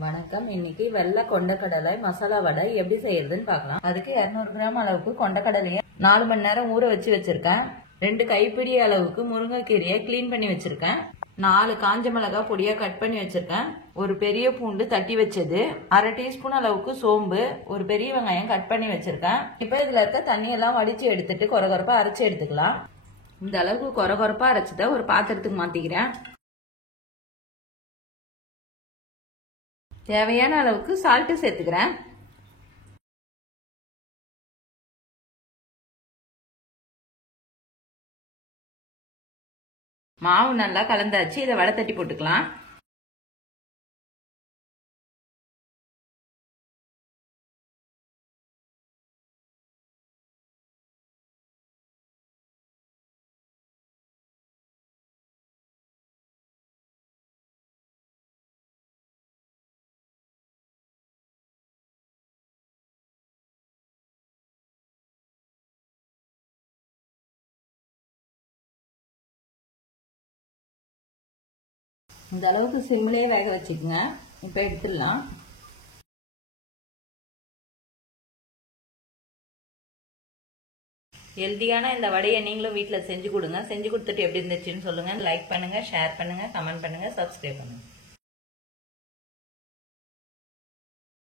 வணக்கம். இன்னைக்கு வெள்ளை கொண்டக்கடலை மசாலா வடை எப்படி செய்யறதுன்னு பார்க்கலாம். அதுக்கு 200 கிராம் அளவுக்கு கொண்டக்கடலையை 4 மணி நேரம் ஊற வச்சிருக்கேன். 2 கைப்பிடி அளவுக்கு முருங்கைக்கீரையை கிளீன் பண்ணி வச்சிருக்கேன். 4 காஞ்ச மிளகாய் பொடியா கட் பண்ணி வச்சிருக்கேன். ஒரு பெரிய பூண்டு தட்டி வச்சது, 1/2 டீஸ்பூன் அளவுக்கு சோம்பு, ஒரு பெரிய வெங்காயம் கட் பண்ணி வச்சிருக்கேன். இப்ப இதுல இருக்க தண்ணியெல்லாம் வடிச்சு எடுத்துட்டு கொரகொரப்பா அரைச்சு எடுத்துக்கலாம். இந்த அளவுக்கு கொரகொரப்பா அரைச்சத ஒரு பாத்திரத்துக்கு மாத்திக்கிறேன். தேவையான அளவுக்கு சால்ட் சேர்த்துக்கிறேன். மாவு நல்லா கலந்தாச்சு. இதை வடை தட்டி போட்டுக்கலாம். இந்த அளவுக்கு சிம்லேயே வேக வச்சுக்கோங்க. இப்போ எடுத்துடலாம். ஹெல்தியான இந்த வடையை நீங்களும் வீட்டில் செஞ்சு கொடுங்க. செஞ்சு கொடுத்துட்டு எப்படி இருந்துச்சுன்னு சொல்லுங்க. லைக் பண்ணுங்க, ஷேர் பண்ணுங்க, கமெண்ட் பண்ணுங்க, சப்ஸ்கிரைப் பண்ணுங்க.